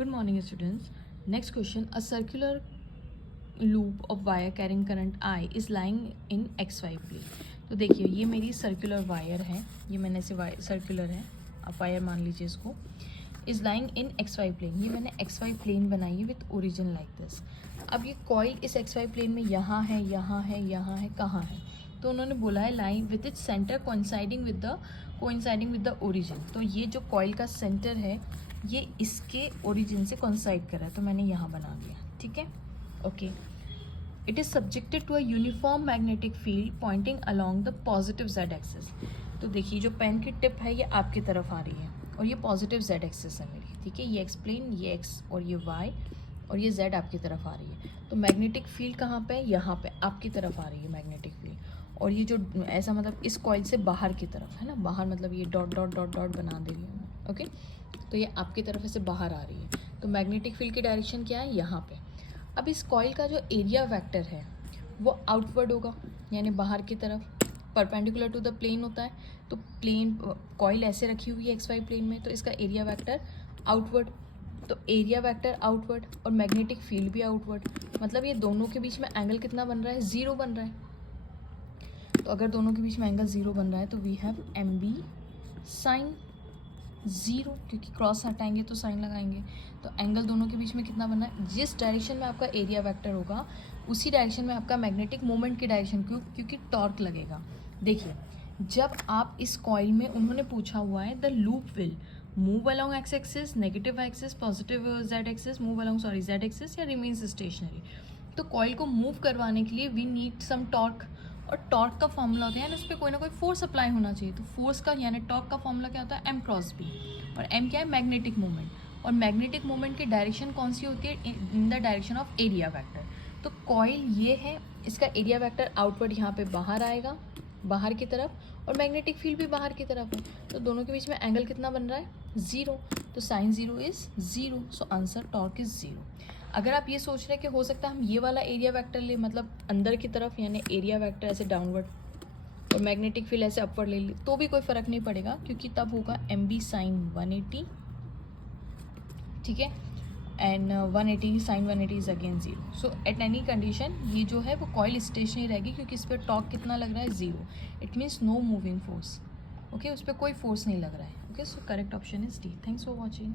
Good morning, students. Next question. A circular loop of wire carrying current I is lying in XY plane. तो देखिए ये मेरी circular wire है, ये मैंने ऐसे सर्कुलर है, आप वायर मान लीजिए इसको. Is lying in XY plane, ये मैंने XY प्लेन बनाई है विथ ओरिजिन लाइक दिस. अब ये कॉइल इस XY प्लेन में यहाँ है, यहाँ है, यहाँ है, कहाँ है? तो उन्होंने बोला है line with its centre coinciding with the origin. तो ये जो कॉइल का सेंटर है ये इसके ओरिजिन से कोइंसाइड कर रहा है, तो मैंने यहाँ बना दिया. ठीक है, okay. It is subjected to a uniform magnetic field pointing along the positive z axis. तो देखिए जो पेन की टिप है ये आपकी तरफ आ रही है और ये पॉजिटिव जेड एक्सिस है मेरी. ठीक है, ये एक्स प्लेन, ये एक्स और ये वाई और ये जेड आपकी तरफ आ रही है. तो मैग्नेटिक फील्ड कहाँ पे है? यहाँ पे आपकी तरफ आ रही है मैग्नेटिक फील्ड. और ये जो ऐसा मतलब इस कॉइल से बाहर की तरफ है ना, बाहर मतलब ये डॉट डॉट डॉट डॉट बना दे रही हूँ. ओके, तो ये आपकी तरफ ऐसे बाहर आ रही है. तो मैग्नेटिक फील्ड की डायरेक्शन क्या है? यहाँ पे. अब इस कॉइल का जो एरिया वेक्टर है वो आउटवर्ड होगा, यानी बाहर की तरफ, परपेंडिकुलर टू द प्लेन होता है. तो प्लेन कॉइल ऐसे रखी हुई है XY प्लेन में, तो इसका एरिया वेक्टर आउटवर्ड. तो एरिया वेक्टर आउटवर्ड और मैग्नेटिक फील्ड भी आउटवर्ड, मतलब ये दोनों के बीच में एंगल कितना बन रहा है? 0 बन रहा है. तो अगर दोनों के बीच में एंगल 0 बन रहा है तो वी हैव MB साइन 0, क्योंकि क्रॉस हटाएंगे तो साइन लगाएंगे. तो एंगल दोनों के बीच में कितना बना है? जिस डायरेक्शन में आपका एरिया वेक्टर होगा उसी डायरेक्शन में आपका मैग्नेटिक मोमेंट की डायरेक्शन, क्योंकि टॉर्क लगेगा. देखिए जब आप इस कॉइल में, उन्होंने पूछा हुआ है the loop will move along x axis, negative axis, positive z axis, move along Z axis या रिमेन्स स्टेशनरी. तो कॉइल को मूव करवाने के लिए वी नीड सम टॉर्क, और टॉर्क का फॉर्मूला होता है यानी उस पर कोई ना कोई फोर्स अप्लाई होना चाहिए. तो फोर्स का यानी टॉर्क का फॉर्मूला क्या होता है? M cross B. और M क्या है? Magnetic moment. और मैग्नेटिक मोमेंट की डायरेक्शन कौन सी होती है? In the direction of area vector. तो कॉइल ये है, इसका एरिया वेक्टर आउटवर्ड यहाँ पे बाहर आएगा, बाहर की तरफ, और मैग्नेटिक फील्ड भी बाहर की तरफ है. तो दोनों के बीच में एंगल कितना बन रहा है? 0. तो sine 0 is 0. So answer torque is 0. अगर आप ये सोच रहे हैं कि हो सकता है हम ये वाला एरिया वेक्टर ले, मतलब अंदर की तरफ, यानी एरिया वेक्टर ऐसे डाउनवर्ड और मैग्नेटिक फील्ड ऐसे अपवर्ड ले ली, तो भी कोई फ़र्क नहीं पड़ेगा, क्योंकि तब होगा MB साइन 180. ठीक है, and 180 sine 180 is again 0. So at any condition ये जो है वो कॉइल स्टेशनरी रहेगी, क्योंकि इस पर टॉर्क कितना लग रहा है? 0. It means no moving force. Okay, उस पर कोई फोर्स नहीं लग रहा है. Okay, so correct option is D. Thanks for watching.